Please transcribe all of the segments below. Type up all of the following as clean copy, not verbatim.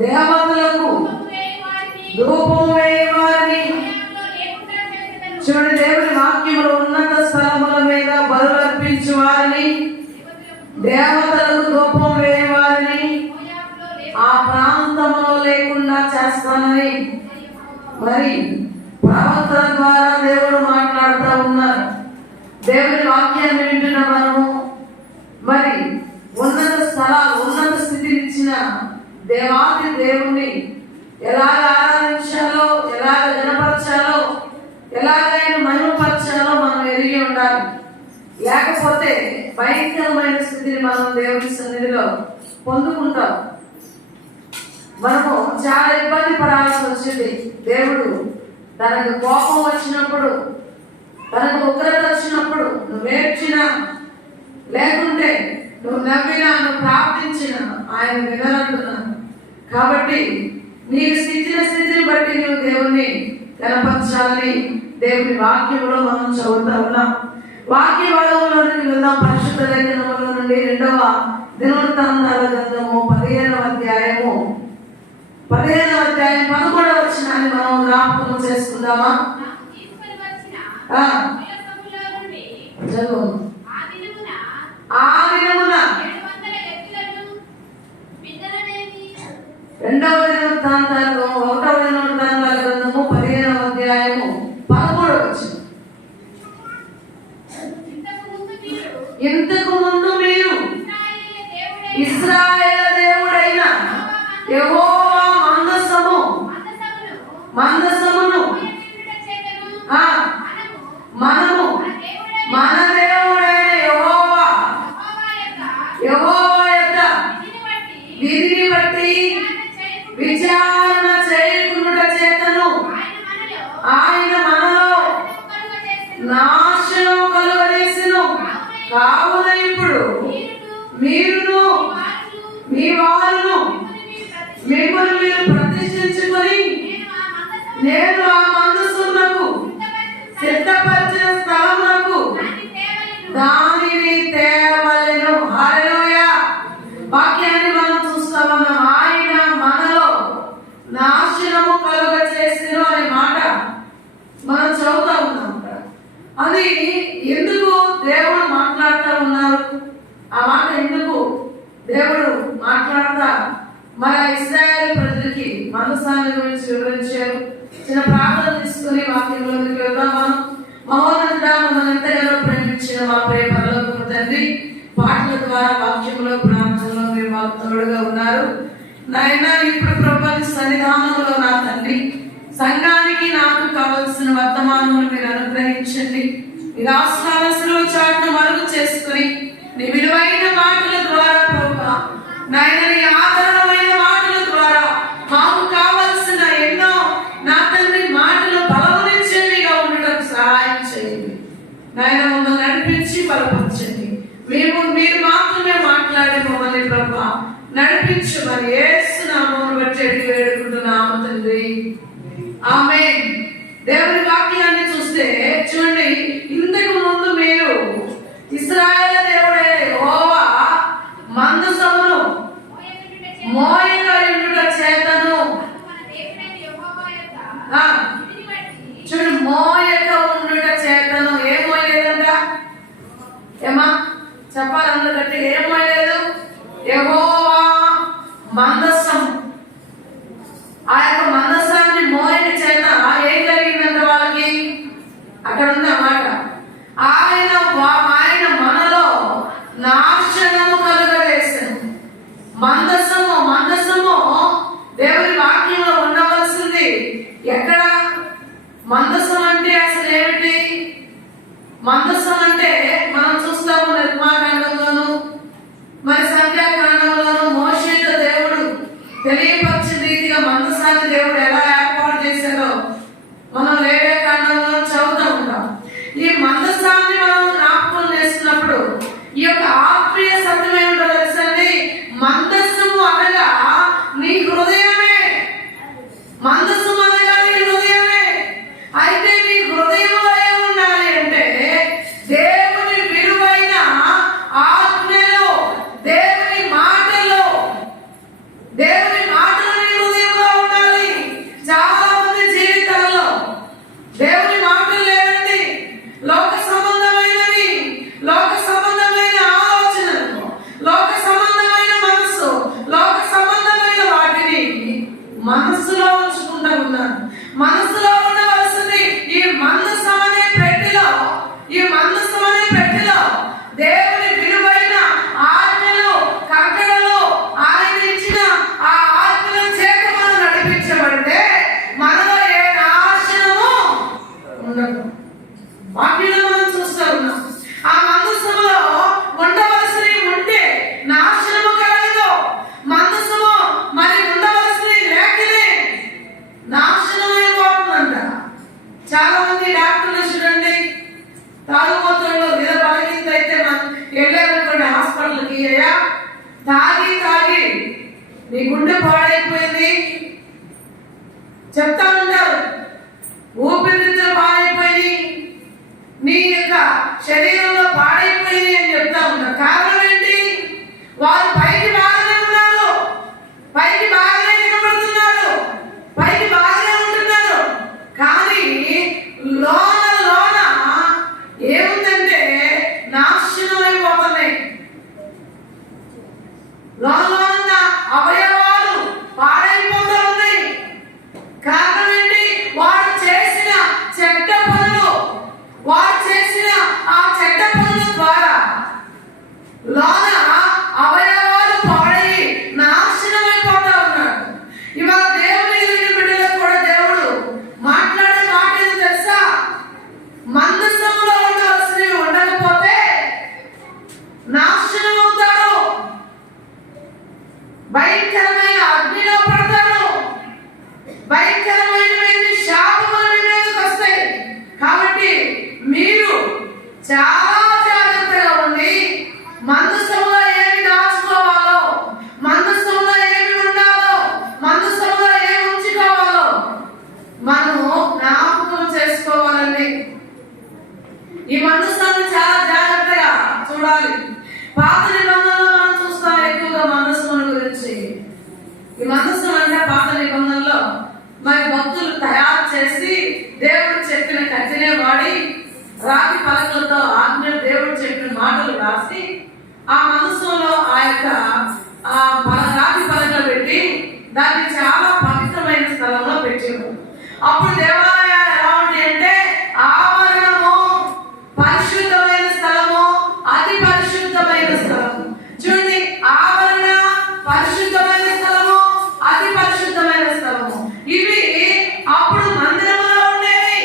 దేవతలకు ధూపం వేయవారిని చూడండి. దేవుని వాక్యములో ఉన్నత స్థలముల మీద బలులు అర్పించు వారిని, దేవతలకు ధూపం వేయవారిని ఆ ప్రాంతంలో లేకుండా చేస్తానని మరి ప్రవక్తల ద్వారా దేవుడు మాట్లాడుతూ ఉన్నారు. దేవుని వాక్యాన్ని వింటున్న మనము మరి ఉన్నత స్థలాలు, ఉన్నత స్థితిని ఇచ్చిన దేవాది దేవుణ్ణి ఎలాగ ఆరాధించాలో, ఎలాగ జనపరచాలో, ఎలాగైనా మహిమపరచాలో మనం ఎరిగి ఉండాలి. లేకపోతే భయంకరమైన స్థితిని మనం దేవుని సన్నిధిలో పొందుకుంటాం. మనము చాలా ఇబ్బంది పడాల్సి వచ్చింది. దేవుడు తనకు కోపం వచ్చినప్పుడు, తనకు ఉగ్రత వచ్చినప్పుడు నువ్వు ఏడ్చినా, లేకుంటే నువ్వు నవ్వినా, నువ్వు ప్రార్థించినా ఆయన వినాలంటున్నాను. కాబట్టి నీకు స్థితిని బట్టి నువ్వు దేవుణ్ణి కనపరచాలని దేవుని వాక్యంలో మనం చదువుతా ఉన్నాం. వాక్య భాగంలోనికి వెళ్దాం. పరిశుద్ధ లేఖనములో నుండి 2వ దినవృత్తాంతాల గ్రంథము 15వ అధ్యాయము 13వ వచనాన్ని మనం జ్ఞాపకం చేసుకుందామా? చదువు. ఆ దినమున 2వ దినవృత్తాంతాలు 1వ దినవృత్తాంతాల గ్రంథము 15వ అధ్యాయము 13వ వచనం. ఇంతకు ముందు మీరు ఇశ్రాయేలు దేవుడైన యెహోవా మందసమును మనము మన దేవుడైన యెహోవా యొక్క విధిని బట్టి విచారణ చేయకుండా చేతను ఆయన మనలో నాశనం కలుగజేసెను. కావున ఇప్పుడు మీరును మీ వారును మిమ్మల్ని మీరు ప్రతిష్ఠించుకొని నేను ఆ మందసమునకు సిద్ధపరిచిన స్థలమునకు దానిని తేవలెను. హల్లెలూయా. వాక్యాన్ని మనం చూస్తా ఉన్నాం. ఆయన మనలో నాశనము కలుగజేసెను అనే మాట మనం చదువుతా ఉన్నాం. అది ఎందుకు దేవుడు మాట్లాడుతూ ఉన్నారు? ఆ మాట ఎందుకు దేవుడు మాట్లాడతా మన ఇశ్రాయేలు ప్రజలకి మనసాన్ని గురించి వివరించారు. చిన్న ప్రార్థన తీసుకుని వాక్యంలోకి వెళ్దాం. మనం మహోన్నతుడా, మమ్మల్ని ఎంతగానో ప్రేమించిన మా ప్రేమ పరలోకపు తండ్రి, పాటల ద్వారా వాక్యంలో ప్రార్థనలో మీరు మాకు తోడుగా ఉన్నారు నాయన. ఇప్పుడు ప్రభుని సన్నిధానంలో నా తండ్రి సంఘానికి నాకు కావలసిన వర్తమానములు మీరు అనుగ్రహించండి. మీ రాష్ట్రాలలో చాటును మరుగు చేసుకుని నీ విలువైన మాటల ద్వారా ప్రభువా నాయన, నీ ఆధారమైన మాటల ద్వారా మాకు కావలసిన ఎన్నో నా తండ్రి మాటలు బలమునిచ్చేవిగా ఉండటం సహాయం చేయండి నాయన. మమ్మల్ని నడిపించి బలపరచండి. మీరు మాత్రమే మాట్లాడి మమ్మల్ని ప్రభువా నడిపించమని యేసు నామమును బట్టి అడిగి వేడుకుంటున్నాము తండ్రి. ఆమేన్. దేవుని వాక్యాన్ని చూస్తే చూడండి, ఇంతకు ముందు మీరు ఇశ్రాయేలు దేవుడే యెహోవా మందసమును మోయగా ఉండుట చేతను. చూడు, మోయగా ఉండుట చేతను. ఏం మోయలేదంట? ఏమా చెప్పాలి అందుకంటే ఏం మోయలేదు? యెహోవా మందసం. ఆ యొక్క మందసాన్ని మోయక చేత ఏం కలిగిందంట వాళ్ళకి? అక్కడ ఉంది అన్నమాట. ఆయన మనలో నాశనము కలుగజేసెను. మందసము దేవుని వాక్యంలో ఉండవలసింది ఎక్కడ? మందసం అంటే అసలు ఏమిటి? మందసం అంటే మనం చూస్తాము నిర్మాకాండంలోను మరి సంఖ్యాకాండంలోను మోషేతో దేవుడు తెలియపరిచిన రీతిగా మందసాన్ని దేవుడు ఎలా ఏర్పాటు చేశారో మనం లేవే కాండంలో చదువుతూ ఉంటాం. ఈ మందసాన్ని మనం జ్ఞాపకం చేస్తున్నప్పుడు ఈ యొక్క ఆత్మీయ సత్యం ఏమిటో తెలుసండి. మందస్సము అనగా నీ హృదయమే. మందస్సము అనగా నీ హృదయమే. అయితే నీ హృదయంలో ఏమి ఉండాలి అంటే దేవుని విలువైన ఆజ్ఞలో, దేవుని మాటలో, దేవుని మాటలు నీ చెప్తా ఉంటారు, ఊపిరితిత్తులు పాడైపోయి, నీ యొక్క శరీరంలో పాడైపోయి అని చెప్తా ఉంటారు. కారణం ఏంటి? వారు పైకి బాగానే ఉన్నారు, పైకి బాగానే కనబడుతున్నారు, పైకి బాగానే ఉంటున్నారు, కానీ లోన లోన ఏముందంటే నాశనం అయిపోతున్నాయి. లోన అవయవాలు పాడైపోతూ ఉన్నాయి. కారణం ఏంటి? వాడు చేసిన చెడ్డ పనులు, వాడు చేసిన ఆ చెడ్డ పనుల ద్వారా లోన అవయవాలు పాడై నాశనం అయిపోతా ఉన్నాడు. ఇవాళ దేవుని ఎరిగిన బిడ్డలకు కూడా దేవుడు మాట్లాడే మాట ఏదో తెలుసా? మందసంలో ఉండవలసినవి ఉండకపోతే నాశనం అవుతాడు, భయంకరమైన అగ్నిలో పడతాడు, భయంకరమైనటువంటి శాపములు మీ మీదకి వస్తాయి. కాబట్టి మీరు చాలా జాగ్రత్తగా ఉండి మందసంలో ఏమి దాచుకోవాలో, మందసంలో ఏమి ఉండాలో, మందసంలో ఏమి ఉంచుకోవాలో మనము జ్ఞాపకం చేసుకోవాలండి. ఈ మందసాన్ని చాలా జాగ్రత్తగా చూడాలి. పాత నిబంధనలో మనం చూస్తాం ఎక్కువగా మందసం గురించి. ఈ మందసం అంటే పాత నిబంధనలో మరి భక్తులు తయారు చేసి దేవుడు చెప్పిన కఠినే వాడి రాతి పలకలతో ఆజ్ఞలు దేవుడు చెప్పిన మాటలు రాసి ఆ మందసంలో ఆ యొక్క రాతి పలకలు పెట్టి దాన్ని చాలా పవిత్రమైన స్థలంలో పెట్టారు. అప్పుడు దేవాలయాలు ఎలా ఉంటాయి అంటే ఆవరణము, పరిశుద్ధమైన స్థలము, అతి పరిశుద్ధమైన స్థలము. చూడండి, ఆవరణ, పరిశుద్ధమైన స్థలము, అతి పరిశుద్ధమైన స్థలము, ఇవి అప్పుడు మందిరంలో ఉండేవి.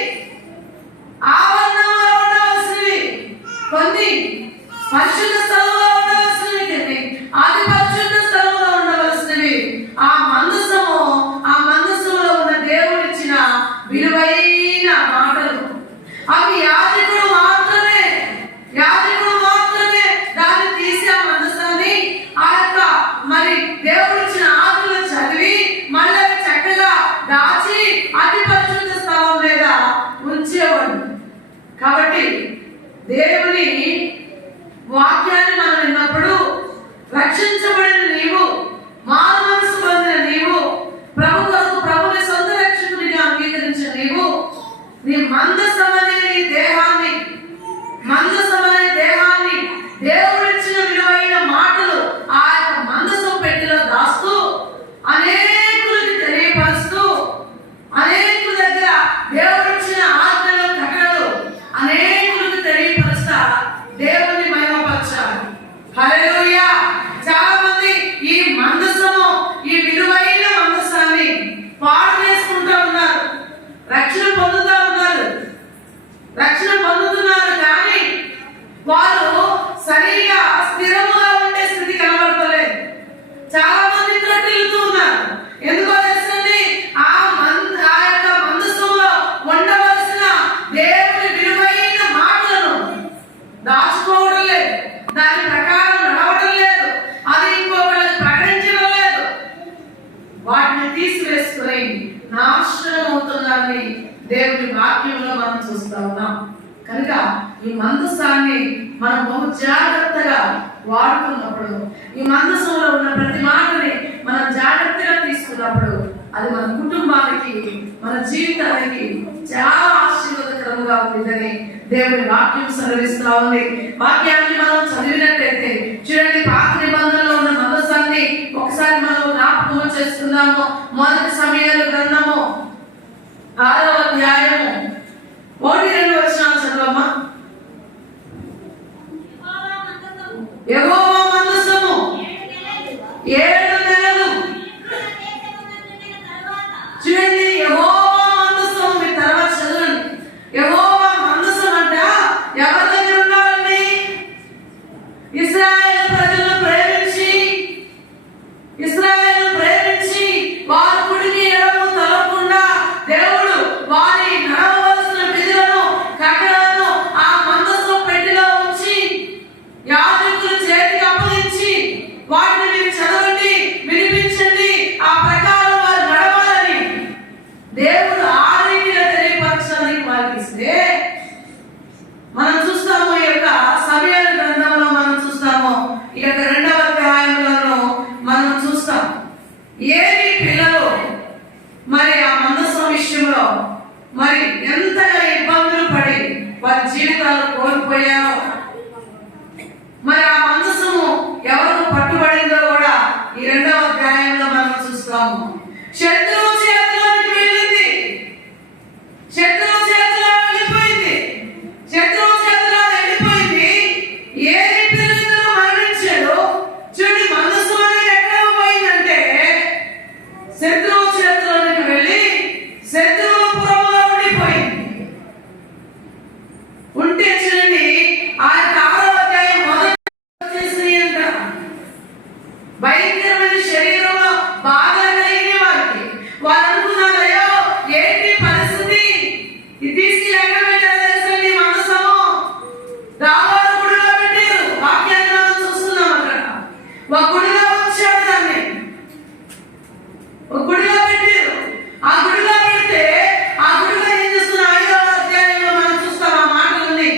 ఆవరణంలో ఉండవలసినవి కొన్ని, పరిశుద్ధ స్థలంలో ఉండవలసినవి కొన్ని, అతి పరిశుద్ధ స్థలంలో ఉండవలసినవి. ఆ మందసంలో ఉన్న దేవుడిచ్చిన విలువైన మాటలు, అవి యాజకుడు మాత్రమే దాన్ని తీసి ఆ మందసాన్ని ఆ యొక్క మరి దేవుడిచ్చిన ఆజ్ఞలు చదివి మళ్ళీ చక్కగా దాచి అతి పరిశుద్ధ స్థలం మీద ఉంచేవాడు. కాబట్టి దేవుని వాక్యాన్ని మనం విన్నప్పుడు రక్షించబడిన నీవు, మారు మనసు పొందిన నీవు, ప్రభు కొరకు ప్రభుని సొంత రక్షకునిగా అంగీకరించిన నీవు, నీ మందసమనే దేహాన్ని దేవుడిచ్చిన విలువైన మాటలు ఆ యొక్క మందసం పెట్టెలో దాస్తూ అనేకులకి తెలియపరుస్తూ, అనేకుల దగ్గర దేవుడిచ్చిన ఆజ్ఞలు కట్టడలు అనేకులకు తెలియపరుస్తా దేవుని మహిమపరచాలి. హల్లెలూయా. చాలా మంది ఈ మందసము, ఈ విలువైన మందసాన్ని పాడు చేసుకుంటూ ఉన్నారు, రక్షణ పొందుతున్నారు, కానీ వారు సరిగా స్థిరముగా ఉండే స్థితి కనబడతలేదు. చాలా మంది త్రొట్టిల్లుతూ ఉన్నారు. ఎందుకో తెలుసండి? ఆ యొక్క మందసంలో ఉండవలసిన దేవుని విలువైన మాటలను దాచుకోవడం లేదు, దాని ప్రకారం నడవడం లేదు, అది ఇంకొకరికి ప్రకటించడం లేదు, వాటిని తీసివేసుకుని నాశనం అవుతుందని దేవుని వాక్యంలో మనం చూస్తా ఉన్నాం. కనుక ఈ మందసాన్ని మనం బహు జాగ్రత్తగా వాడుకున్నప్పుడు, ఈ మందసంలో ఉన్న ప్రతి మాటని మనం జాగ్రత్తగా తీసుకున్నప్పుడు అది మన కుటుంబానికి, మన జీవితానికి చాలా ఆశీర్వాదకరంగా ఉంటుందని దేవుని వాక్యం సెలవిస్తా ఉంది. వాక్యాన్ని మనం చదివినట్లయితే చూడండి, పాత నిబంధనలో ఉన్న మందసాన్ని ఒకసారి మనం జ్ఞాపకం చేసుకుందాము. మొదటి సమయాల గ్రంథము 6వ అధ్యాయము 1-2 వచనాలు చదవమ్మా. యెహోవా మందసము 7 నెలలు. చూడండి, యెహోవా మందసం మీ తర్వాత చదవండి. యెహోవా మందసం అంట ఎవరి దగ్గర ఉండాలండి? ఇశ్రాయేలు ప్రజలను ప్రేమించి వారి కుడికి ఎడము తలకుండా దేవుడు వారి నడవలసిన విధులను, కట్టడలను ఆ మందసం పెట్టెలో ఉంచి యాజకుల చేతికి అప్పగించి వాటిని మీరు చదవండి. ఏలి పిల్లలు మరి ఆ మందసం విషయంలో మరి ఎంతగా ఇబ్బందులు పడి వారి జీవితాలు కోల్పోయారో, మరి ఆ మందసము ఎవరికి పట్టుబడిందో కూడా ఈ 2వ అధ్యాయంలో మనం చూస్తాము. శత్రువు చేతిలోకి వెళ్ళింది, శత్రువు చేతిలో వెళ్ళిపోయింది, శత్రువు చేతిలో వెళ్ళిపోయింది. ఏది పిల్లలు మరణించాడు. చూడండి, మందసం అనేది ఎక్కడ పోయిందంటే శత్రువు చేతిలోకి వెళ్ళి శత్రువు పురంలో ఉండిపోయింది. ఉంటే చూడండి, ఆ 6వ అధ్యాయం మొదటి భయంకరమైన శరీరంలో బాధ కలిగిన వారికి వారు అనుకున్నారు, అయ్యో ఏంటి పరిస్థితి, ఇది తీసుకెళ్ళి ఎక్కడ పెట్టారు తెలుసండి, మనసము రావారు గుడిలో పెట్టారు. వాక్యాన్ని మనం చూస్తున్నాం. అక్కడ ఒక గుడిలో వచ్చాడు, దాన్ని ఒక గుడిలో పెట్టారు. ఆ గుడిలో పెడితే ఆ గుడిలో ఏం చేస్తున్నా 5వ అధ్యాయంలో మనం చూస్తాం ఆ మాటలని.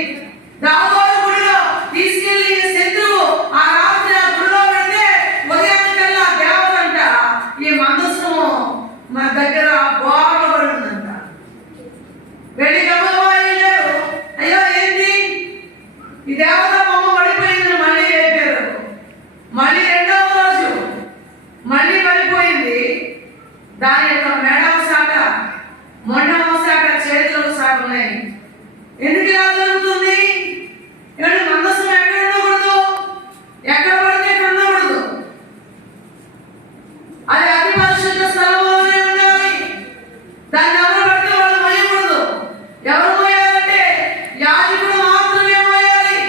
రావారు గుడిలో తీసుకెళ్లి శత్రువు ఆ రాత్రి ఆ గుడిలో పెడితే ఉదయానికల్లా దేవతంట ఈ మందసము మన దగ్గర బాగుపడి ఉందంట. వెళ్ళి వెళ్ళారు. అయ్యో ఏంటి ఈ దేవత బొమ్మ పడిపోయిందని మళ్ళీ చెప్పారు. మళ్ళీ 2వ రోజు మళ్ళీ పడిపోయింది. దాని యొక్క మెడవ శాఖ, మొండవ శాఖ, చేతులకు శాఖ ఉన్నాయి. ఎందుకు ఇలా జరుగుతుంది? ఏడు మందసం ఎక్కడ ఉండకూడదు, ఎక్కడ పడితే ఎక్కడ ఉండకూడదు. అది అతి పరిశుద్ధ స్థలంలోనే ఉండాలి. దాన్ని ఎవరు పడితే వాళ్ళు మోయకూడదు. ఎవరు మోయాలంటే యాజకుడు మాత్రమే మోయాలి.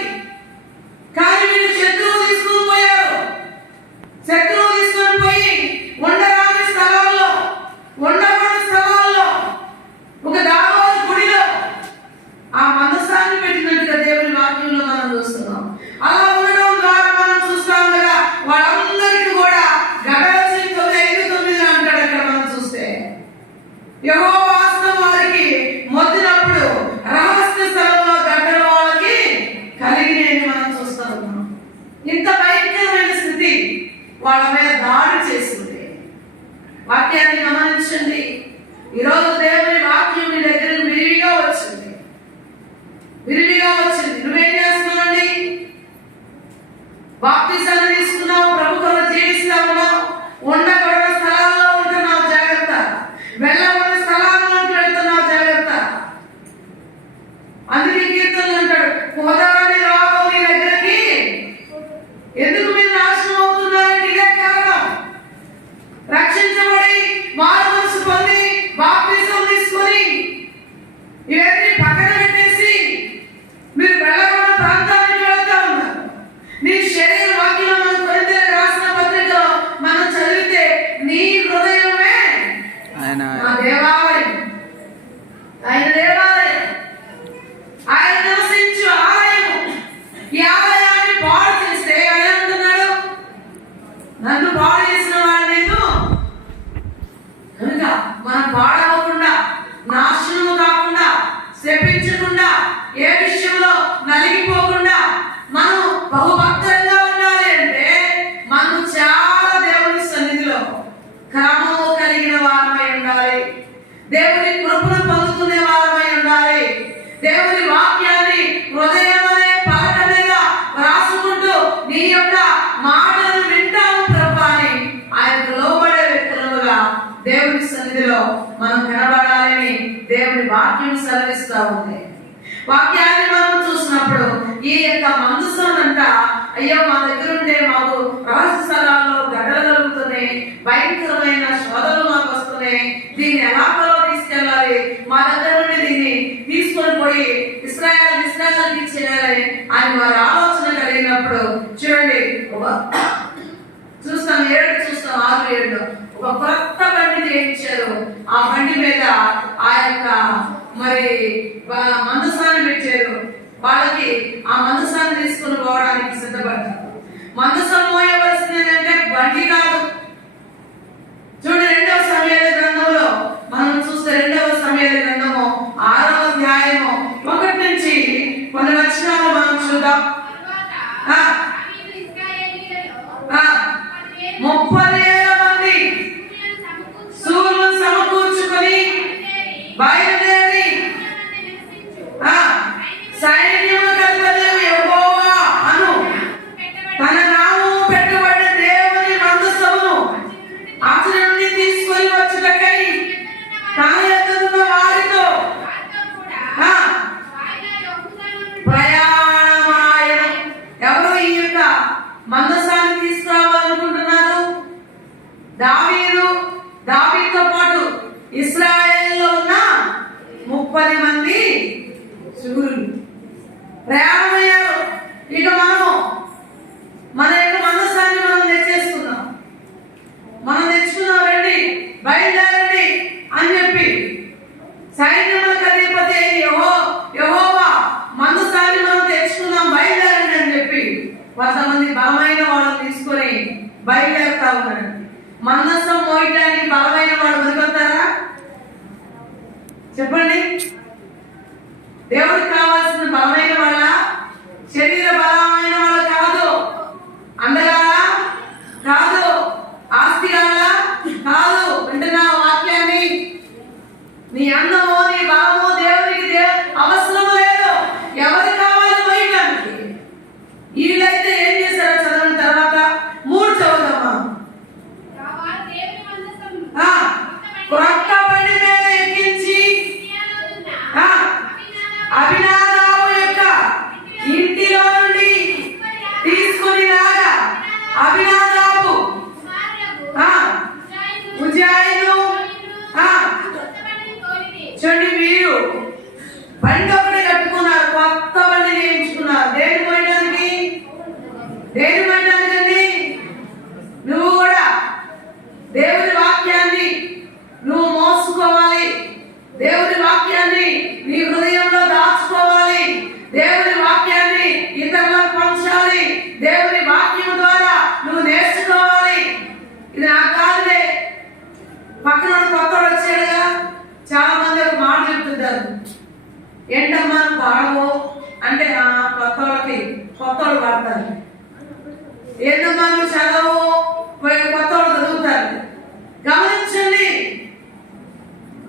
కానీ వీళ్ళు శత్రువు తీసుకుని పోయారు. శత్రువు తీసుకొని పోయి ఉండరాని స్థలాల్లో, ఉండకూడని స్థలాల్లో, ఒక దావోదు గుడిలో ఆ మందసాన్ని పెట్టినట్టుగా దేవుని వాక్యంలో మనం చూస్తున్నాం. అలా ఉండడం ద్వారా మనం చూస్తాం కదా, వాళ్ళందరికీ కూడా గడవలసిన 5:9 అంటాడు అక్కడ మనం చూస్తే. యెహోవా హస్తం వారికి మొద్దినప్పుడు రహస్య స్థలంలో గడ్డల వాళ్ళకి కలిగినని మనం చూస్తా ఉన్నాం. ఇంత భయంకరమైన స్థితి వాళ్ళ మీద దాడి చేసింది. వాక్యాన్ని గమనించండి. ఈరోజు దేవుని వాక్యం మీ దగ్గరకు విరివిగా వచ్చింది, విరివిగా వచ్చింది. నువ్వేం చేస్తున్నావండి? బాప్తిసాన్ని తీసుకున్నావు, ప్రభు కొరకు జీవిస్తా ఉన్నావు, ఉండకూడని స్థలాల్లో ఉంటున్నావు, జాగ్రత్త. వెళ్ళకూడని స్థలాల్లోకి వెళ్తున్నావు, జాగ్రత్త. అందుకే కీర్తనలు అంటాడు, పోదామని రావు నీ దగ్గరికి, ఎందుకు మీరు నాశనం అవుతున్నారంటే ఇదే కారణం. రక్షించబడి మారు మనసు పొంది బాప్తిసం తీసుకొని ఇవన్నీ పక్కన పెట్టేసి మీరు వెళ్ళకూడని ప్రాంతానికి వెళ్తా ఉన్నారు. నీ శరీర వాక్యం మనం కొరింథీయులకు రాసిన పత్రికలో మనం చదివితే నీ హృదయమే నా దేవాలయం, ఆయన దేవాలయం, ఆయన నివసించు ఆలయం. ఈ ఆలయాన్ని పాడు చేస్తే ఆయన అంటున్నాడు, నన్ను పాడు చేసిన వాడు నేను. కనుక మనం పాడవకుండా, నాశనము కాకుండా, శపించకుండా, ఏ విషయంలో నలిగిపోకుండా మనం బహుభక్తంగా ఉండాలి అంటే మనం చాలా దేవుని సన్నిధిలో క్రమము కలిగిన వారమై ఉండాలి. దేవుని కృపను పొందుకునే వారమై ఉండాలి. దేవుని వాక్యాన్ని హృదయం అనే పలక మీద రాసుకుంటూ నీ యొక్క మాటలు వింటాము ప్రభు అని ఆయనకు లోబడే వ్యక్తులుగా దేవుని సన్నిధిలో మనం కనబడాలని దేవుని వాక్యం సెలవిస్తా ఉంది. వాక్యాన్ని మనం చూసినప్పుడు ఈ యొక్క మందసం అంట, అయ్యో మా దగ్గర ఉంటే మాకు రహస్య స్థలాల్లో గడ్డలు కలుగుతున్నాయి, భయంకరమైన శోధనలు మాకు వస్తున్నాయి, దీన్ని ఎలాగో తీసుకెళ్ళాలి, మా దగ్గర నుండి దీన్ని తీసుకొని పోయి ఇస్రాయల్కి ఇచ్చేయాలి అని వారి ఆలోచన కలిగినప్పుడు చూడండి, చూస్తాం 6:7 ఒక కొత్త బండి చేయించారు. ఆ బండి మీద ఆ యొక్క మరి మందసాన్ని పెట్టారు. వాళ్ళకి ఆ మందసాన్ని తీసుకుని పోవడానికి సిద్ధపడ్డారు. మందసం మోయవలసింది ఏంటంటే బండి కాదు. చూడండి 2వ సమూయేలు గ్రంథంలో మనం చూస్తే 2వ సమూయేలు గ్రంథము 6వ అధ్యాయము 1 నుంచి కొన్ని వచనాలు మనం చూద్దాం. 30,000 మంది ఇశ్రాయేలులో ఉన్న 30 మంది శూరులు ప్రయాణమయ్యారు. ఇక మన యొక్క మనసాన్ని మనం తెచ్చేసుకున్నాం. మనం తెచ్చుకున్నాం, రండి బయలుదేరండి అని చెప్పి సైన్యములకు అధిపతి యెహోవా మనసాన్ని మనం తెచ్చుకున్నాం, బయలుదేరండి అని చెప్పి కొంతమంది బలమైన వాళ్ళని తీసుకొని బయలుదేరుతా ఉన్నాడు. మనసం మోయటానికి బలమైన వాడు వదిలిపెడతారా? చెప్పండి. దేవుడికి కావాల్సిన బలమైన వాళ్ళ, శరీర బలమైన వాళ్ళు కాదు, అందగాలా కాదు, ఆస్తి కావాలా కాదు. వింటున్నా వాక్యాన్ని? నీ అందమో నీ బలమో దేవుడికి అవసరం లేదు. ఎవరు కావాలి పోయటానికి? వీళ్ళైతే ఏం చేశారో చదవని తర్వాత 3 చదువుతామా. క్రొత్త బండి మీద ఎక్కించి అభినాదాబు యొక్క ఇంటిలో నుండి తీసుకుని రాగా అభినాదాబు ఉజ్జాయిను చూడండి, మీరు బండి ఒకటి కట్టుకున్నారు, కొత్త బండి నేర్చుకున్నారు. దేని పోయడానికి? దేని పోయడానికండి? నువ్వు కూడా దేవుడి వాక్యాన్ని నువ్వు మోసుకోవాలి. దేవుడి వాక్యాన్ని నీ హృదయంలో దాచుకోవాలి. దేవుడి వాక్యాన్ని ఇతరులకు పంచాలి. దేవుడి వాక్యం ద్వారా నువ్వు నేర్చుకోవాలి. ఇది నాకు కాదులే, పక్కన కొత్తవాడు వచ్చాడుగా. చాలా మంది ఒక మాట చెప్తుంటారు, ఏంటమ్మా పాడవు అంటే కొత్తవాడు పాడతారు. ఏంటమ్మా నువ్వు చదవు, కొత్తవాడు చదువుతారు. గమనించండి,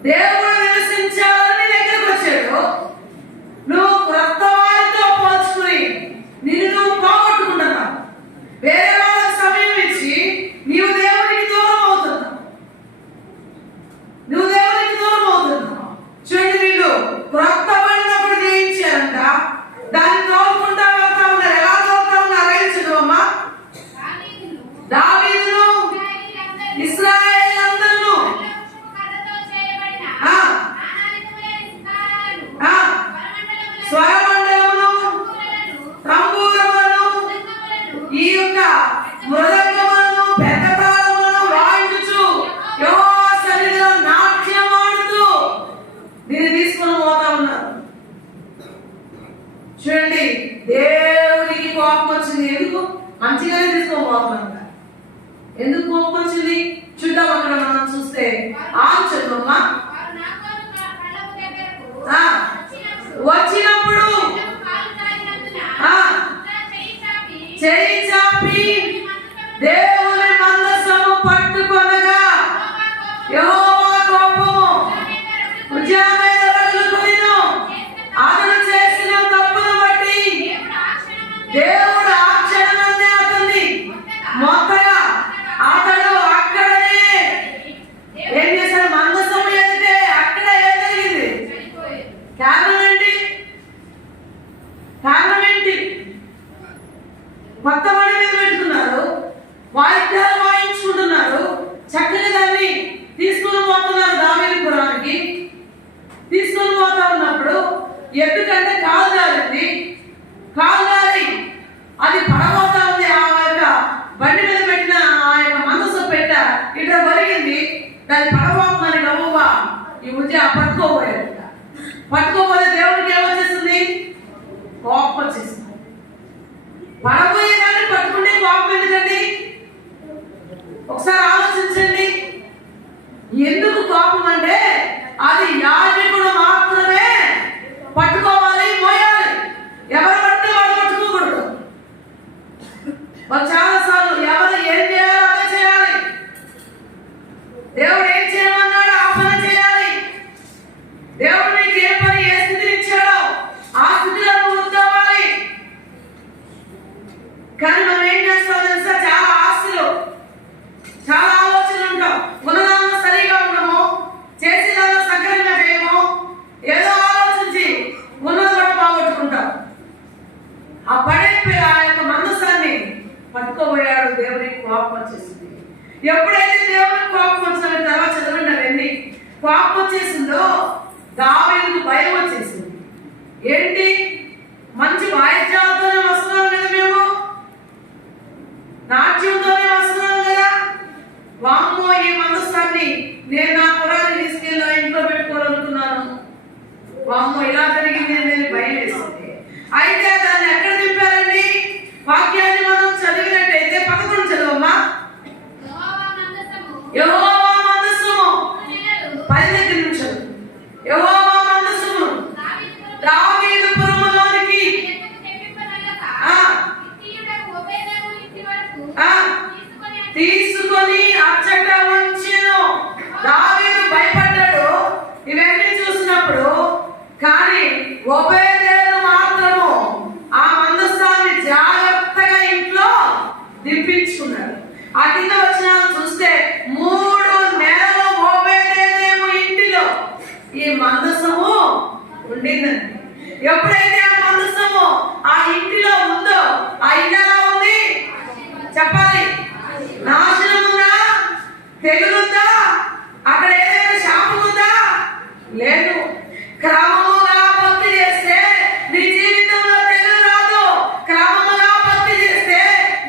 దేవుడు నివసించాలని దగ్గరకు వచ్చాడు. నువ్వు క్రొత్త వారితో పోల్చుకుని నిన్ను నువ్వు పోగొట్టుకుంటున్నావు. వేరే వాళ్ళకి సమయం ఇచ్చి నీవు దేవుడికి దూరం అవుతున్నావు. చూడండి, వీళ్ళు క్రొత్త బండినప్పుడు జయించారంట, దాన్ని తోలుకుంటా వెళ్తా ఉన్నారు. ఎలా తోలుతా ఉన్నారు? చదువమ్మా. దావీదును ఇశ్రాయేలీయులందరూ స్వరమండలమును తంబూరములను ఈ యొక్క మృదంగములను పెద్ద తాళములను వాయించుచు యెహోవా సన్నిధిలో నాట్యం ఆడుతూ దీన్ని తీసుకుని పోతా ఉన్నారు. చూడండి, దేవుడికి కోపం వచ్చింది. ఎందుకు? మంచిగానే తీసుకొని పోతున్నారు. ఎందుకు కోపం వచ్చింది చూద్దాం. అక్కడ మనం చూస్తే చదువమ్మా. వచ్చినప్పుడు చేయి చాపి దేవుని మందసము పట్టుకొనగా యెహోవా కోపము ఉజ్జా మీద రగులుకొనెను. అతడు చేసిన తప్పును బట్టి దేవుడు ఆ క్షణమే అతన్ని మొత్తగా అతడు అక్కడనే ఏం చేశాడు? మందసము వెళ్తే అక్కడ ఏం జరిగింది? కారణం ఏంటి? కొత్త బండి మీద పెట్టుకున్నారు, వాయిద్యాలు వాయించుకుంటున్నారు, చక్కగా దాన్ని తీసుకుని పోతున్నారు. దావీదుపురానికి తీసుకుని పోతా ఉన్నప్పుడు ఎందుకంటే కాలు జారింది. కాలు జారి అది పడబోతా ఉంది. ఆ యొక్క బండి మీద పెట్టిన ఆ యొక్క మనసు పెట్ట ఇట్లా ఒరిగింది. దాన్ని పడబోతుందని గవ్వా ఈ ఉజ్జా పట్టుకోబోయాడు. పట్టుకోబోయే దేవుడికి ఏమొచ్చేస్తుంది? కోపం వచ్చేసింది. పడబోయేదాన్ని పట్టుకుంటే కోపం ఎందుకండి? ఒకసారి ఆలోచించండి. ఎందుకు కోపం అంటే అది యాజకుడు మాత్రమే పట్టుకోవాలి, మోయాలి. ఎవరు పడితే వాడు పట్టుకోకూడదు. చాలా సార్లు ఎవరు ఏం చేయాలో అదే చేయాలి. దేవుడు ఏం చేయమన్నాడు ఆ పని చేయాలి. దేవుడు నీకు ఏ పని ఏ స్థితిని ఇచ్చాడో ఆ స్థితిలో నువ్వు ఉండాలి. కానీ మనం ఏం చేస్తాం తెలుసా? చాలా ఆశలు, చాలా ఆలోచనలు ఉంటాం. ఉన్నదాన్ని సరిగా ఉండము, చేసేదాన్ని సక్రమంగా చేయము, ఏదో ఆలోచించి ఉన్నది కూడా పోగొట్టుకుంటాం. ఆ యొక్క మనసాన్ని పట్టుకోబోయాడు. దేవునికి కోపం వచ్చేసింది. ఎప్పుడైతే దేవునికి కోపం వచ్చిన తర్వాత చదవండి అవన్నీ కోపం వచ్చేసిందో దావీదుకు భయం వచ్చేసింది. ఏంటి, మంచి వాయిద్యాలతోనే వస్తున్నాం కదా, మేము నాట్యంతోనే వస్తున్నాం కదా, వామ్మో ఈ మందస్థాన్ని నేను నా పొలాన్ని తీసుకెళ్ళి నా ఇంట్లో పెట్టుకోవాలనుకున్నాను, వామ్మో ఇలా జరిగింది నేను భయం వేసింది. అయితే దాన్ని ఎక్కడ తిప్పారండి? వాక్యాన్ని మనం చదివినట్టయితే 11 చదవమ్మా. యెహోవా మందసము 10 దగ్గర నుంచి యెహోవా మందసము దావీదు పురములోనికి తీసుకొని అచ్చట ఉంచెను. దావీదు భయపడ్డాడు ఇవన్నీ చూసినప్పుడు. కానీ ఓబేదేను మాత్రము ఆ మందస్థాన్ని జాగ్రత్తగా ఇంట్లో దింపించుకున్నాడు. ఆ కింద వచ్చిన చూస్తే 3 నెలలు ఓబేదేను ఇంటిలో ఈ మందసము ఉండిందండి. ఎప్పుడైతే ఆ మందసము ఆ ఇంటిలో ఉందో ఆ ఇల్లు ఎలా ఉంది చెప్పాలి? నాశనం ఉందా? తెగులుందా? అక్కడ ఏదైనా శాపం ఉందా? లేదు. క్రమముగా భక్తి చేస్తే నీ జీవితంలో తెగులు రాదు. క్రమముగా భక్తి చేస్తే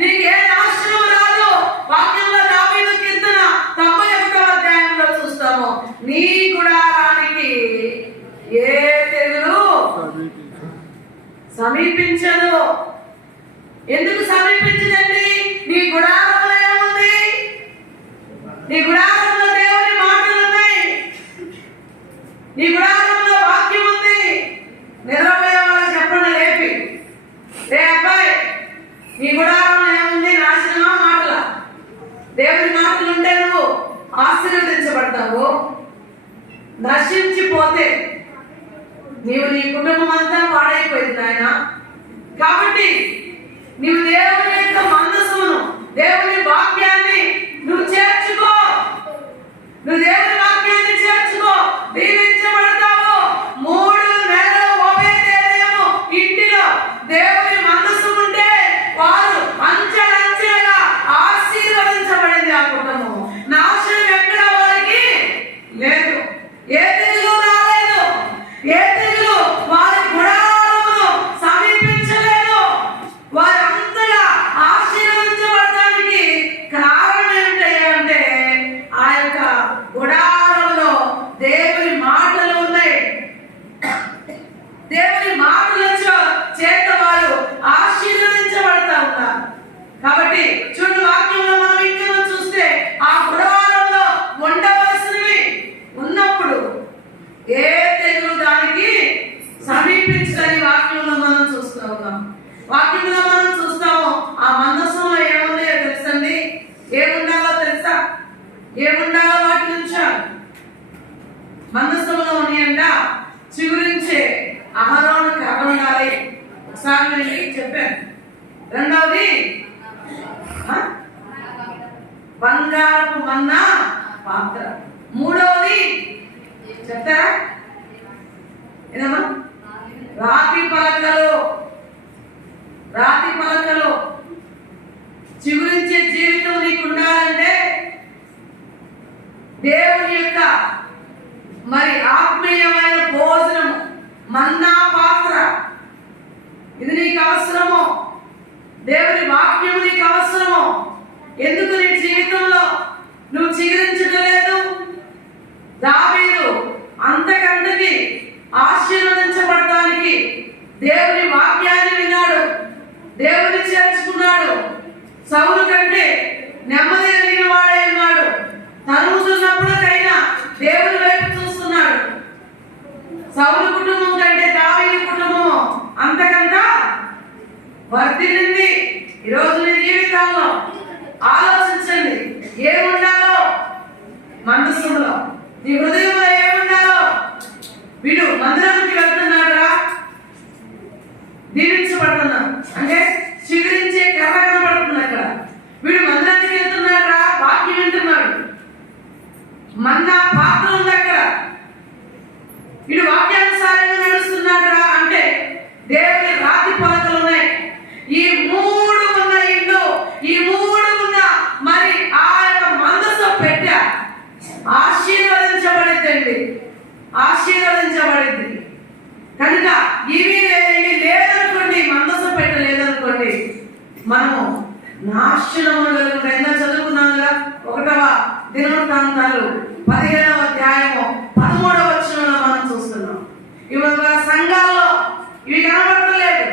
నీకు ఏ నాశనం రాదు. వాక్యంలో దావీదు కీర్తన 91వ అధ్యాయంలో చూస్తాము. నీ గుడారానికి ఏ తెగులు సమీపించదు. ఎందుకు సమీపించదండి? నీ గుడారంలో ఏముంది? నీ గుడారంలో దేవుని మాటలు ఉన్నాయి. నీ గుడారంలో వాక్యం ఉంది. నిద్రపోయే వాళ్ళకి చెప్పండి లేపి, రే అబ్బాయి నీ గుడారంలో ఏముంది? నాశనమా మాటల? దేవుని మాటలు ఉంటే నువ్వు ఆశీర్వదించబడతావు. నశించిపోతే నీవు నీ కుటుంబం అంతా పాడైపోయింది నాయన. కాబట్టి నీవు దేవుని యొక్క మందసమును దేవుని వాక్యాన్ని నువ్వు చేర్చుకో. నువ్వు దేవుని వాక్యాన్ని చేర్చుకో, దీవించబడతావు. 3 నెలలు ఓబేదేను ఇంటిలో దేవుని మందసం ఉంటే వారు అంచెలంచెలుగా ఆశీర్వదించబడింది ఆ కుటుంబం. నాశనం ఎక్కడ వారికి లేదు. ఏ తెగులు రాలేదు. ఏ తెగులు వారి గుడారమును సమీపించలేదు. వారు అంతగా ఆశీర్వదించబడటానికి కారణం ఏంటంటే ఆ యొక్క గుడారంలో దేవుని మాటలు ఉన్నాయి. దేవుని మాటల చేత వారు ఆశీర్వదించబడతా ఉన్నారు. కాబట్టి చూడు, వాక్యంలో మనం ఇంకా చూస్తే ఆ గుడారంలో ఉండవలసినవి ఉన్నప్పుడు ఏ తెగులు దానికి సమీపించని వాక్యంలో మనం చూస్తూ ఉన్నాం. వాక్యంలో మనం చూస్తాము. ఆ మందసంలో ఏముందో తెలుసండి? ఏముండాలో తెలుసా? ఏముండాలో వాటి నుంచా మందసంలో ఉన్నాయంట చిగురించే అహరోను కర్ర ఉండాలి. ఒకసారి నేను చెప్పాను. రెండవది బంగారపు మన్నా పాత్ర. మూడవది చెప్తారా? ఏదమ్మా? రాతి పలకలు. రాతి పలకలు. చిగురించే జీవితం నీకు ఉండాలంటే దేవుని యొక్క మరి ఆత్మీయమైన భోజనం మన్నా పాత్ర ఇది నీకు అవసరము. దేవుని వాక్యం నీకు అవసరము. ఎందుకు నీ జీవితంలో నువ్వు చిగురించడం లేదు? దావీదు అంతకంతకి ఆశీర్వదించబడటానికి దేవుని వాక్యాన్ని విన్నాడు, దేవుని చేర్చుకున్నాడు. సౌలు కంటే నెమ్మది కలిగిన వాడే ఉన్నాడు. తరుగుతున్నప్పుడుకైనా దేవుని వైపు చూస్తున్నాడు. సౌలు కుటుంబం కంటే దావీదు కుటుంబం అంతకంతా వర్ధిల్లింది. ఈరోజు నీ జీవితంలో ఆలోచించండి. ఏముండాలో మనస్సులో, నీ హృదయంలో ఏముండాలో. వీడు మందిరానికి వెళ్తున్నాడురా, దీవించబడుతున్నాడు అంటే చిగురించే కర్ర కనబడుతుంది అక్కడ. వీడు మందిరానికి వెళ్తున్నాడురా, వాక్యం వింటున్నాడు, మన్నా పాత్ర ఉంది అక్కడ. వీడు వాక్యానుసారంగా నడుస్తున్నాడురా అంటే దేవుని రాతి పలకలు ఉన్నాయి. ఈ 3 ఉన్న ఇల్లు, ఈ 3 ఉన్న మరి ఆ యొక్క మందసం పెట్ట ఆశీర్వదించబడిందండి. ఆశీర్వదించబడింది. కనుక ఇవి లేదనుకోండి, మందసం పెట్టలేదనుకోండి, మనము నాశనము కలుగుతాయి. చదువుకున్నాముగా 1వ దినవృత్తాంతాలు 15వ అధ్యాయము 13వ వచనంలో మనం చూస్తున్నాం. ఇవాళ సంఘాల్లో ఇవి కనబడతలేదు,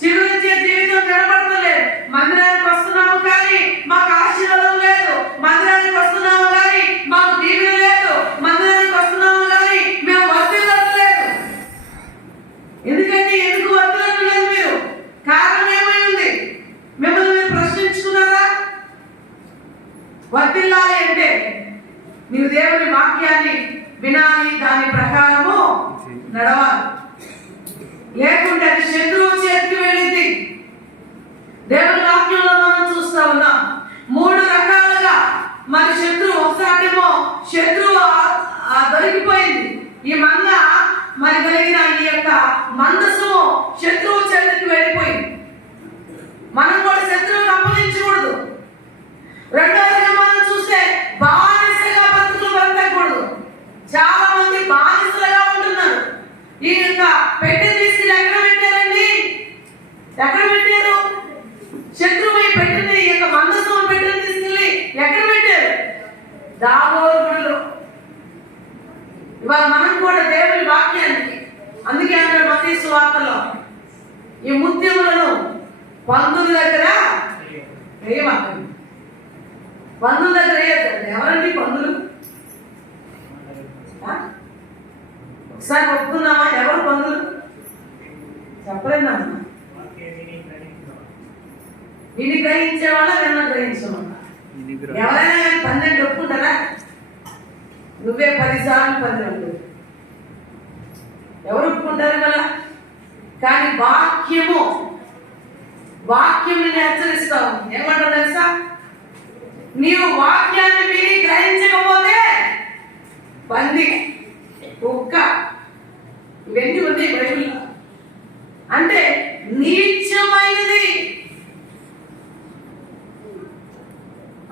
చిగురించే జీవితం కనబడతలేదు. మందిరానికి వస్తున్నాము కానీ మాకు ఆశీర్వాదం లేదు, మందిరానికి వస్తున్నాము కానీ మాకు దీవెన లేదు, మందిరానికి వస్తున్నాము కానీ మేము వర్తిల్లట్లేదు. ఎందుకు వర్తిల్లట్లేదు? మీరు కారణం ఏమైంది? మిమ్మల్ని మీరు ప్రశ్నించుకున్నారా? వర్తిల్లాలి అంటే నీవు దేవుని వాక్యాన్ని వినాలి, దాని ప్రకారము నడవాలి. లేకుంటే అది శత్రువు చేతికి వెళ్ళింది. దేవుని వాక్యంలో మనం చూస్తా ఉన్నాం 3 రకాలుగా మరి శత్రువు. ఒకసారేమో శత్రువు దొరికిపోయింది. ఈ మంద మరి కలిగిన ఈ యొక్క మందసము శత్రువు చేతికి వెళ్ళిపోయింది. మనం కూడా శత్రువుకు అప్పగించకూడదు. రెండవదిగా మనం చూస్తే బానిసగా బతకూడదు. చాలా మంది బానిసలుగా ఉంటున్నారు. ఈ యొక్క పెట్టె తీసుకుని ఎక్కడ పెట్టారండి? ఎక్కడ పెట్టారు? శత్రువు ఈ పెట్టెని, ఈ యొక్క మందసం పెట్టెని తీసుకెళ్ళి ఎక్కడ పెట్టారు? దాగోగుడిలో. ఇవాళ మనం కూడా దేవుని వాక్యానికి, అందుకే అన్నాడు మత్తయి సువార్తలో, ఈ ముత్యములను పందుల దగ్గర వేయమంటారు. పందుల దగ్గర వేయద్దండి. ఎవరండి పందులు? ఒకసారి ఒప్పుకున్నామా? ఎవరు పందులు? చెప్పలేదమ్మా. విని గ్రహించేవాళ్ళ, విన్న గ్రహించేవాళ్ళ? ఎవరైనా కానీ 12 ఒప్పుకుంటారా? నువ్వే 10 సార్లు 10 అంటారు. ఎవరు ఒప్పుకుంటారు కదా? కానీ వాక్యం నిన్ను హెచ్చరిస్తావు. ఏమంటావు తెలుసా? నీవు వాక్యాన్ని విని గ్రహించకపోతే పంది, కుక్క, ఇవన్నీ ఉన్నాయి బైబిల్లో. అంటే నీచమైనది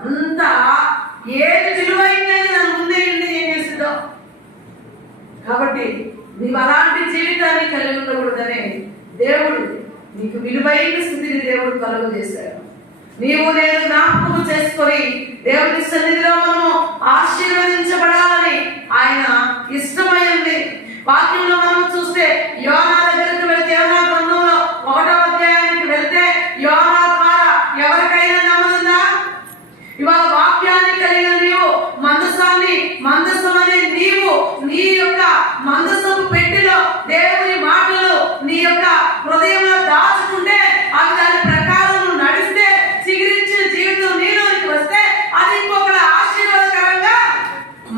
అంతా. ఏది విలువైందని నా ముందే ఏం చేస్తుందో. కాబట్టి నీవు అలాంటి జీవితాన్ని కలిగి ఉండకూడదనే దేవుడు నీకు విలువైన స్థితిని దేవుడు కలుగు చేశాడు. నీవు నేను జ్ఞాపకం చేసుకొని దేవుని సన్నిధిలో మనము ఆశీర్వదించబడాలని ఆయన ఇష్టమైంది. వాక్యంలో మనం చూస్తే యోనా దగ్గరికి వెళ్తే, యోనా గ్రంథంలో 1వ అధ్యాయానికి వెళ్తే, యోనా ద్వారా ఎవరికైనా నమ్మదుందా? ఇవాళ వాక్యాన్ని కలిగిన నీవు మందసం అనే నీవు నీ యొక్క మందసపు పెట్టిలో దేవుని మాటలు నీ యొక్క హృదయంలో దాచుకుంటే, అవి దాని ప్రకారం నడిస్తే, చిగురించిన జీవితం నీలోనికి వస్తే అది ఇంకొకటి ఆశీర్వాదకరంగా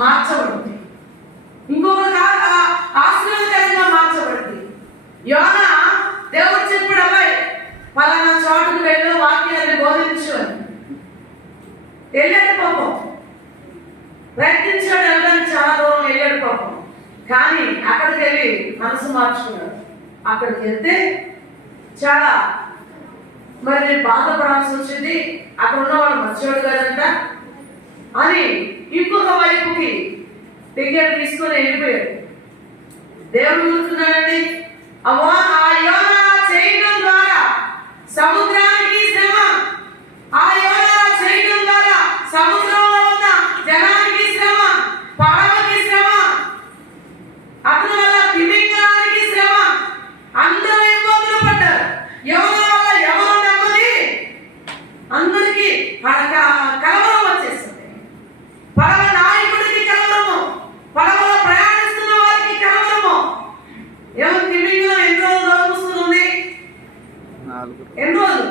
మార్చబడుతుంది. ఇంకొకటి ఆశీర్వాదకరంగా మార్చబడుతుంది. యోనా దేవుడు చెప్పాడు, అబ్బాయి పలానా చోటుకు వెళ్ళు, వాక్యాన్ని బోధించు అని. వెళ్ళాడు పాపం, ప్రయత్నించాడు, వెళ్ళడానికి చాలా దూరం వెళ్ళాడు పాపం. కానీ అక్కడికి వెళ్ళి మనసు మార్చుకున్నాడు. అక్కడికి వెళ్తే చాలా మరి బాధపడాల్సి వచ్చింది. అక్కడ ఉన్నవాడు మంచివాడు కదంట అని ఇంకొక వైపుకి టికెట్ తీసుకొని వెళ్ళిపోయాడు. దేవుడు చూస్తున్నాడండి. ఆ యోనా చేయడం ద్వారా సముద్రానికి శ్రమ, ఆ యోనా చేయడం ద్వారా సముద్రంలో ఉన్న జనానికి శ్రమ, పడవకి శ్రమ, అతని వల్ల తిమింగలానికి శ్రమ, అందరూ ఇబ్బందులు పడ్డారు. యోనా వల్ల ఎవరు నెమ్మది? అందరికీ కలవరం వచ్చేస్తుంది. పడవ నాయకుడికి కలవరము, పడవలో ప్రయాణిస్తున్న వారికి కలవరము. ఏమో తిమింగలం ఎన్ని రోజులు దోపుస్తుంది? ఎన్ని రోజులు?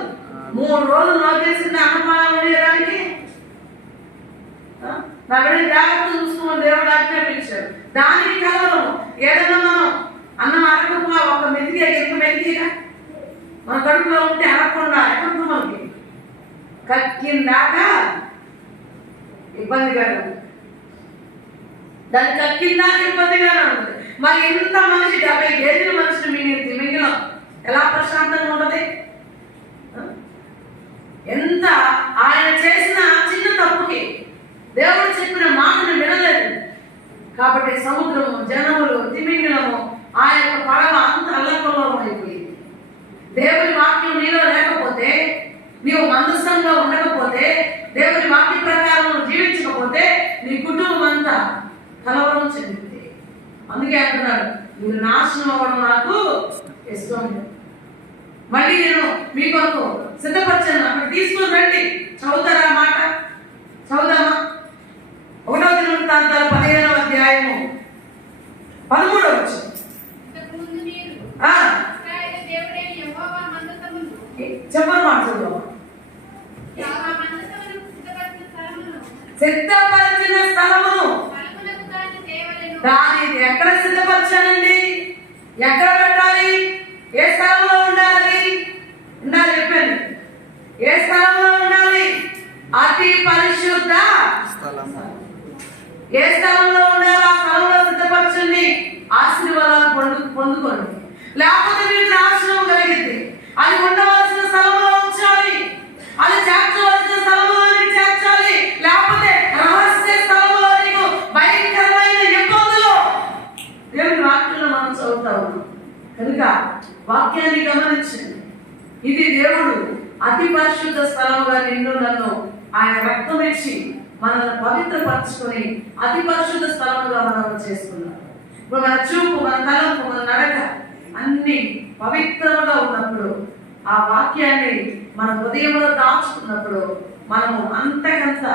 3 రోజులు నోకేసింది అన్నపానం చేయడానికి. నా బిడ్డ జాగ్రత్త చూసుకుని దేవుడు ఆజ్ఞాపించాడు. దానికి కలవరము. ఏదైనా మనం అన్నం అడగకుండా ఒక మెతిగా ఎంత మెతిగా మన కడుపులో ఉంటే అడగకుండా ఎక్కడ మనకి కక్కిందాకా ఇబ్బందిగానే ఉంది. దాన్ని కక్కిందాకా ఇబ్బందిగానే ఉంటుంది. మరి ఎంత మనిషి 70 కేజీల మనిషిని మింగిలం ఎలా ప్రశాంతంగా ఉండదు? ఎంత ఆయన చేసిన చిన్న తప్పుకి దేవుడు చెప్పిన మాటను వినలేదు. కాబట్టి సముద్రము, జనములు, తిమింగలము, ఆ యొక్క పడవ అంత అల్లకల్లోలం అయిపోయింది. దేవుని వాక్యం నీలో లేకపోతే, నీవు మందస్థంగా ఉండకపోతే, దేవుని వాక్య ప్రకారం జీవించకపోతే నీ కుటుంబం అంతా కలవరం చెందింది. అందుకే అంటున్నాడు, నువ్వు నాశనం అవ్వడం నాకు ఇష్టం. మళ్ళీ నేను మీ కొరకు సిద్ధపరిచాను, అక్కడ తీసుకుని రండి. చదువుతారా మాట? చదువుదామా? 1వ దినవృత్తాంతాలు 15వ అధ్యాయము 13వ వచనం. చెప్పరు మాట చదువు. సిద్ధపరిచిన స్థలమును దాని ఎక్కడ సిద్ధపరచానండి? ఎక్కడ పెట్టాలి? ఏ స్థలంలో ఉండాలి? ఉండాలి చెప్పండి. ఏ స్థలంలో ఉండాలి? అతి పరిశుద్ధ స్థలము. ఏ స్థలంలో ఉండాలి? ఆ స్థలంలో సిద్ధపరచండి. ఆశీర్వాదాలు పొందుకోండి. లేకపోతే మీరు నాశనం కలిగింది. అది ఉండవలసిన స్థలంలో ఉంచాలి, అది చేర్చవలసిన స్థలంలో చేర్చాలి. లేకపోతే రహస్య స్థలంలో నీకు భయంకరమైన ఇబ్బందులు దేవుని వాక్యంలో మనం చదువుతా ఉన్నాం. కనుక వాక్యాన్ని గమనించండి. ఇది దేవుడు అతి పరిశుద్ధ స్థలంగా నిన్ను నన్ను ఆయన రక్తం ఇచ్చి మనల్ని పవిత్రపరచుకొని అతి పరిశుద్ధ స్థలంగా మనం చేసుకున్నాం. ఇప్పుడు మన చూపు, మన తలంపు, మన నడక అన్ని పవిత్రముగా ఉన్నప్పుడు, ఆ వాక్యాన్ని మన హృదయంలో దాచుకున్నప్పుడు మనము అంతకంత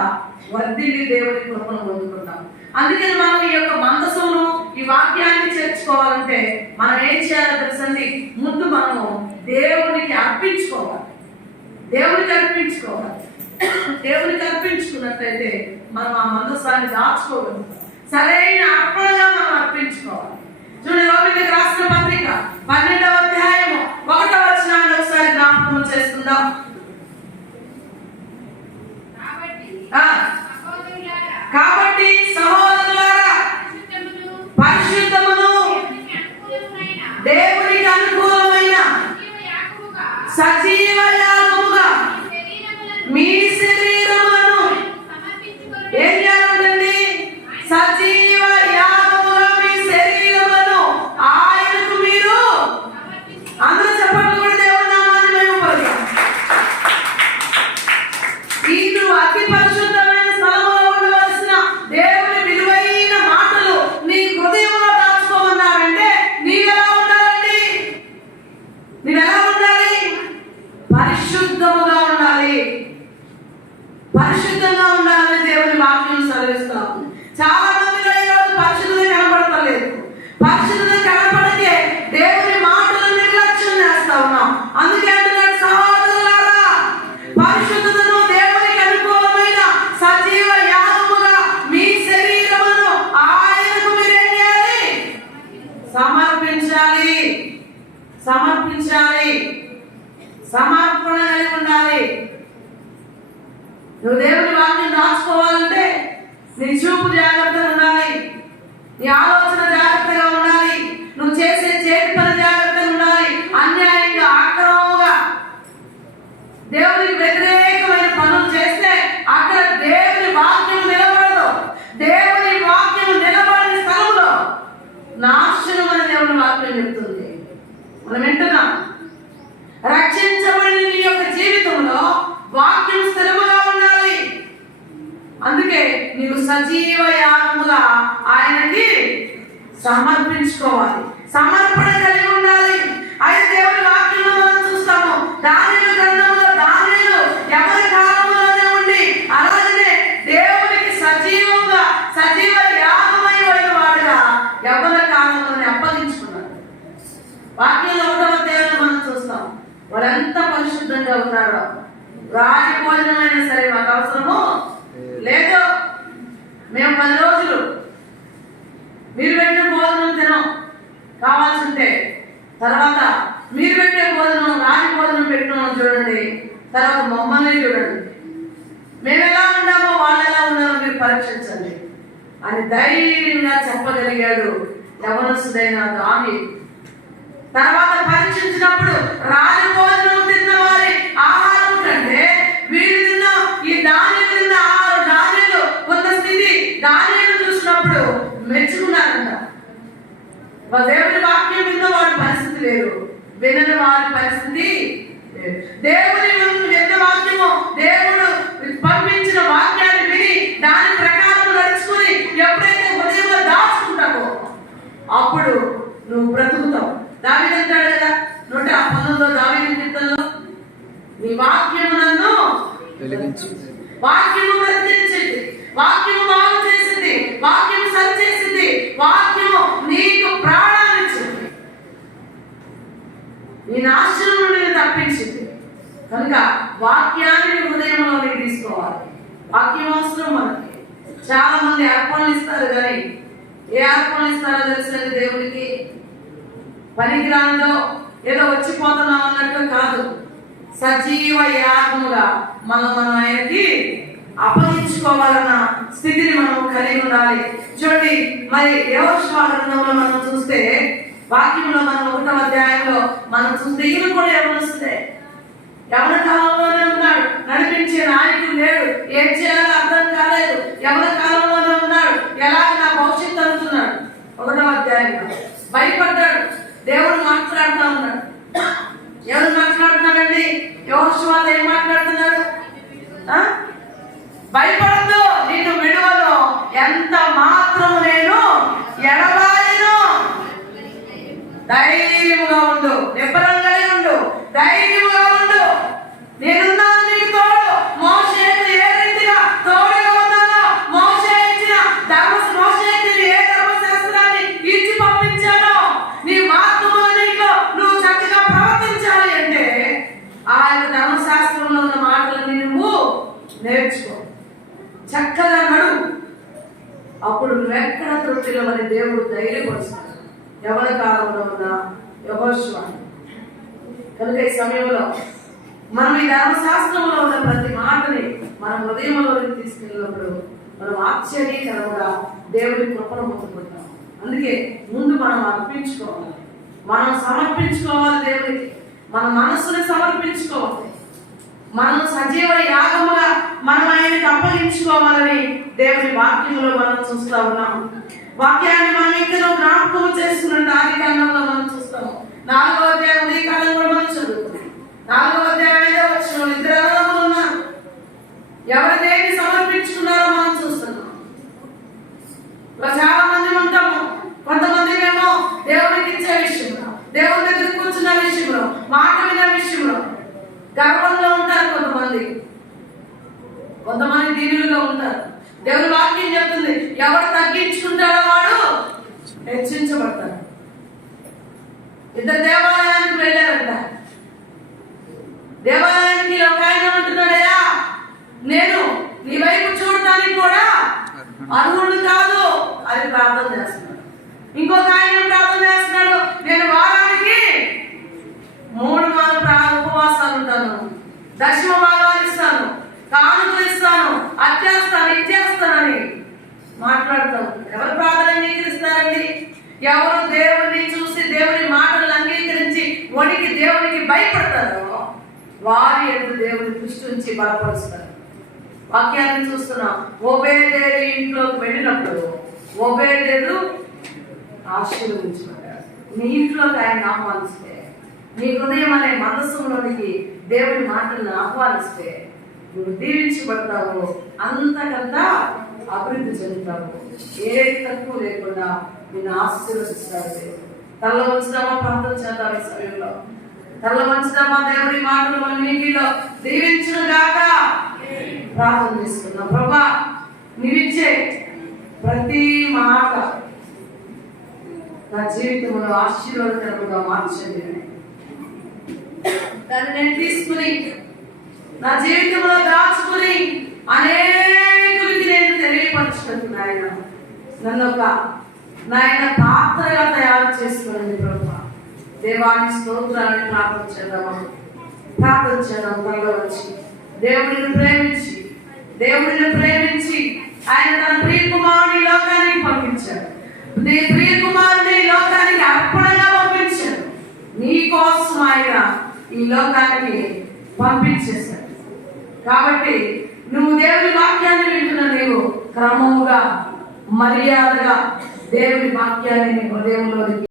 వర్ధిల్లి దేవుని కృపను పొందుకుంటాం. అందుకని మనం ఈ యొక్క మందసమును, ఈ వాక్యాన్ని చేర్చుకోవాలంటే మనం ఏం చేయాలో తెలుసండి? ముందు మనము దేవునికి అర్పించుకోవాలి. దేవునికి అర్పించుకున్నట్లయితే మనం ఆ మందసాన్ని దాచుకోగలుగుతాం. సరైన అర్పణగా మనం అర్పించుకోవాలి. చూడండి, రోమీయులకు రాసిన పత్రిక 12వ అధ్యాయము 1వ వచనాన్ని ఒకసారి జ్ఞాపకం చేసుకుందాం. కాబట్టి సహోదరులారా, పరిశుద్ధమును దేవునికి అనుకూలమైన సజీవ యాగముగా మీ శరీరములను ఏం చేయాలండి? సజీవ యాగముగా మీ శరీరములను ఆయనకు మీరు అందరూ చెప్పండి కూడా దేవుని నామాన్ని మేము పలికాం. ఇది అతి పరిశుద్ధమైన స్థలంలో ఉండవలసిన దేవుని విలువైన మాటలు నీ హృదయంలో దాచుకోమన్నారంటే నీవెలా ఉండాలండి? నీవెలా ఉండాలి? పరిశుద్ధముగా ఉండాలి. పరిశుద్ధంగా ఉండాలని దేవుని వాక్యం సెలవిస్తాం. చాలా మందిలో ఈరోజు పరిశుద్ధత కనపడతలేదు. పరిశుద్ధత కనపడితే దేవుని మాటలు నిర్లక్ష్యం చేస్తా ఉన్నాం. అందుకే అంటున్నాడు, సహోదరులారా, పరిశుద్ధతను దేవునికి అనుకూలమైన సజీవ యాగముగా మీ శరీరమును ఆయనకు మీరేం చేయాలి? సమర్పించాలి. సమర్పణ కలిగి ఉండాలి. నువ్వు దేవుని వాక్యం దాచుకోవాలంటే నీ చూపు జాగ్రత్తగా ఉండాలి, నీ ఆలోచన జాగ్రత్తగా ఉండాలి, నువ్వు చేసే చేతి పని జాగ్రత్తగా ఉండాలి. అన్యాయంగా, అక్రమంగా దేవునికి వ్యతిరేకమైన పనులు చేస్తే అక్కడ దేవుని వాక్యం నిలబడదు. దేవుని వాక్యం నిలబడిన స్థలంలో నాశనం అని దేవుని వాక్యం చెప్తుంది. మనం వింటున్నాం. రక్షించబడిన నీ యొక్క జీవితంలో వాక్యం స్థిరముగా ఉండాలి. అందుకే నీవు సజీవ యాగముగా ఆయనకి సమర్పించుకోవాలి. సమర్పణ కలిగి ఉండాలి. అయితే దేవుని వాక్యంలో మనం చూస్తాము, దానియేలు గ్రంథంలో దానియేలు ఎవరి కాలంలోనే ఉండి అలాగనే దేవునికి సజీవ యాగమైన వాడుగా ఎవరి కాలంలోనే అప్పగించుకున్నాడు. వాక్యంలో 1వ అధ్యాయంలో మనం చూస్తాం వాళ్ళు ఎంత పరిశుద్ధంగా ఉన్నారో. రాజభోజనమైనా సరే మాకు అవసరము లేదు, మేము 10 రోజులు మీరు పెట్టిన భోజనం తినం, కావాల్సి ఉంటే తర్వాత మీరు పెట్టే భోజనం, రాజభోజనం పెట్టినాం చూడండి, తర్వాత మమ్మల్ని చూడండి, మేము ఎలా ఉన్నామో వాళ్ళు ఎలా ఉన్నారో మీరు పరీక్షించండి అని ధైర్యంగా చెప్పగలిగాడు యవనస్తుడైన దావీదు. తర్వాత పరీక్షించినప్పుడు రాజభోజనం తిన్న వారి ఆహారం కంటే వీరు తిన్న ఈ దానియేలు తిన్న ఆహారం, దానియేలు ఉన్న స్థితి దానియేలు చూసినప్పుడు మెచ్చుకున్నారంట. దేవుని వాక్యం విన్న వాడి పరిస్థితి లేదు, వినని వారి పరిస్థితి లేదు. దేవుని విన్న వాక్యము, దేవుడు పంపించిన వాక్యాన్ని విని దాని ప్రకారం నడుచుకుని ఎప్పుడైతే హృదయంలో దాచుకుంటావో అప్పుడు నువ్వు బ్రతుకుతావు. దావీదు అంటాడు కదా 119 దావీదు కీర్తనలో, నీ వాక్యము నన్ను వాక్యము బ్రతికించింది, వాక్యము బాగు చేసింది, వాక్యము సరి చేసింది, వాక్యము నీకు ప్రాణాన్ని ఇచ్చింది, నీ నాశనం నుండి తప్పించింది. కనుక వాక్యాన్ని హృదయంలో తీసుకోవాలి. వాక్యం అవసరం మనకి. చాలా మంది అర్పణలు ఇస్తారు, కానీ ఏ అర్పణలు ఇస్తారో తెలిసిన దేవుడికి పనికిరానిదో ఏదో వచ్చిపోతున్నాం అన్నట్టు కాదు. సజీవ యాగముగా మనం ఆయనకి అప్పగించుకోవాలన్న స్థితిని మనం కలిగి ఉండాలి. చూడండి, మరి యెహోషువ గ్రంథంలో మనం చూస్తే, వాక్యంలో మనం 1వ అధ్యాయంలో మనం చూస్తే ఈయన కూడా యవనస్తుడే, యవన కాలంలోనే ఉన్నాడు, నడిపించే నాయకుడు లేడు, ఏం చేయాలో అర్థం కాలేదు, యవన కాలంలోనే ఉన్నాడు, ఎలాగ నా భవిష్యత్తు అనుకున్నాడు. 1వ అధ్యాయంలో భయపడ్డాడు, దేవుడు మాట్లాడుతూ ఉన్నాడు. ఎవరు మాట్లాడుతున్నాడండి? యెహోషువ ఏం మాట్లాడుతున్నాడు? భయపడద్దు, నిన్ను విడువను, ఎంత మాత్రం నేను ఎడబాయను, ధైర్యముగా ఉండు, నిబ్బరంగా ఉండు, ధైర్యముగా ఉండు, నేనున్నాను నీకు తోడు. మోషేకు ఏ రీతిగా తోడుగా ఉన్నానో, మోషేకి ఏ ధర్మశాస్త్రాన్ని ఇచ్చి పంపించానో, నీ మార్గంలో నీకు నువ్వు చక్కగా ప్రవర్తించాలి అంటే ఆయన ధర్మశాస్త్రంలో ఉన్న మాటలని నువ్వు నేర్చుకో, చక్కగా నడు. అప్పుడు నువ్వెక్కడ త్రుటిలవని దేవుడు ధైర్యపరుస్తాడు. ఎవరి కాలంలో ఉన్న యెహోషువ. కనుక ఈ సమయంలో మనం ఈ ధర్మశాస్త్రంలో ఉన్న ప్రతి మాటని మన హృదయంలోకి తీసుకెళ్ళినప్పుడు మనం ఆశ్చర్యకరంగా దేవుడి కృపను పొందుకుంటాం. అందుకే ముందు మనం అర్పించుకోవాలి, మనం సమర్పించుకోవాలి దేవుడికి, మన మనస్సుని సమర్పించుకోవాలి, మనం సజీవ యాగముగా మనం ఆయనకి అప్పగించుకోవాలని దేవుని వాక్యంలో మనం చూస్తా ఉన్నాం. వాక్యాన్ని మనం ఇంకా జ్ఞాపకం చేసుకున్నట్టు ఆదికాండంలో మనం చూస్తాము. 4వ అధ్యాయం ఉదయకాలం కూడా మనం చదువుతున్నాం. 4వ అధ్యాయం 5వ వచనంలో ఇద్దరు అన్నదమ్ములు ఉన్నారు. ఎవరు దేన్ని సమర్పించుకున్నారో మనం చూస్తున్నాం. చాలా మంది ఉంటాము, కొంతమంది ఏమో దేవునికి ఇచ్చే విషయంలో, దేవుని దగ్గర కూర్చున్న విషయంలో, మాట వినే విషయంలో గర్వంలో ఉంటారు. కొంతమంది దీనులుగా ఉంటారు. దేవుని వాక్యం చెప్తుంది, ఎవరు తగ్గించుకుంటాడో వాడు హెచ్చించబడతాడు. ఇద్దరు దేవాలయానికి వెళ్ళారంట. దేవాలయానికి ఒక ఆయన అంటున్నాడయ్యా, నేను నీ వైపు చూడటానికి కూడా అర్హుడు కాదు అని ప్రార్థన చేస్తున్నాడు. ఇంకొక ఆయన ప్రార్థన చేస్తున్నాడు, నేను వారానికి 3 మార్లు ఉపవాసాలు ఉంటాను, దశమ భాగాలు ఇస్తాను, కానుకలు ఇస్తాను, అత్యేస్తాను, ఇచ్చేస్తానని మాట్లాడతాం. ఎవరు ప్రార్థన అంగీకరిస్తారండి? ఎవరు దేవుడిని చూసి దేవుని మాటలను అంగీకరించి వణికి దేవునికి భయపడతారో వారి ఎదురు దేవుని దృష్టి నుంచి బలపరుస్తారు. వాక్యాన్ని చూస్తున్నాం. ఓబేదేరు ఇంట్లోకి వెళ్ళినప్పుడు ఓబేదేరు ఆశీర్వదించబడ్డాడు. నీ ఇంట్లోకి ఆయన ఆహ్వానిస్తే, నీ హృదయం అనే మనస్సులోనికి దేవుని మాటలను ఆహ్వానిస్తే నువ్వు దీవించబడతావు, అంతకంతా అభివృద్ధి చెందుతావు. ఏది తక్కువ లేకుండా నిన్ను ఆశీర్వదిస్తాడు దేవుడు. తల్ల వంచుదామా, ప్రార్థన చేద్దాం. ఈ సమయంలో తల్ల వంచుదామా, దేవుడి మాటలు మన నీటిలో దీవించును గాక ప్రార్థన చేసుకున్నాం. ప్రభా, నీవిచ్చే ప్రతి మాట నా జీవితంలో ఆశీర్వాదకరంగా మార్చండి. దాన్ని నేను తీసుకుని నా జీవితంలో దాచుకుని అనేకులకి నేను తెలియపరచుకుంటున్నాయన. నన్ను ఒక నాయన పాత్రగా తయారు చేసుకోండి ప్రభా. దేవాన్ని స్తోత్రాన్ని ప్రార్థన చేద్దాం. తనలో వచ్చి దేవుడిని ప్రేమించి ఆయన తన ప్రియ కుమారుని లోకానికి పంపించాడు. ప్రియ కుమారుని లోకానికి అర్పణగా పంపించాడు. నీ కోసం ఆయన ఈ లోకానికి పంపించేశాడు. కాబట్టి నువ్వు దేవుని వాక్యాన్ని వింటున్న నీవు క్రమముగా, మర్యాదగా దేవుని వాక్యాన్ని నీ హృదయంలో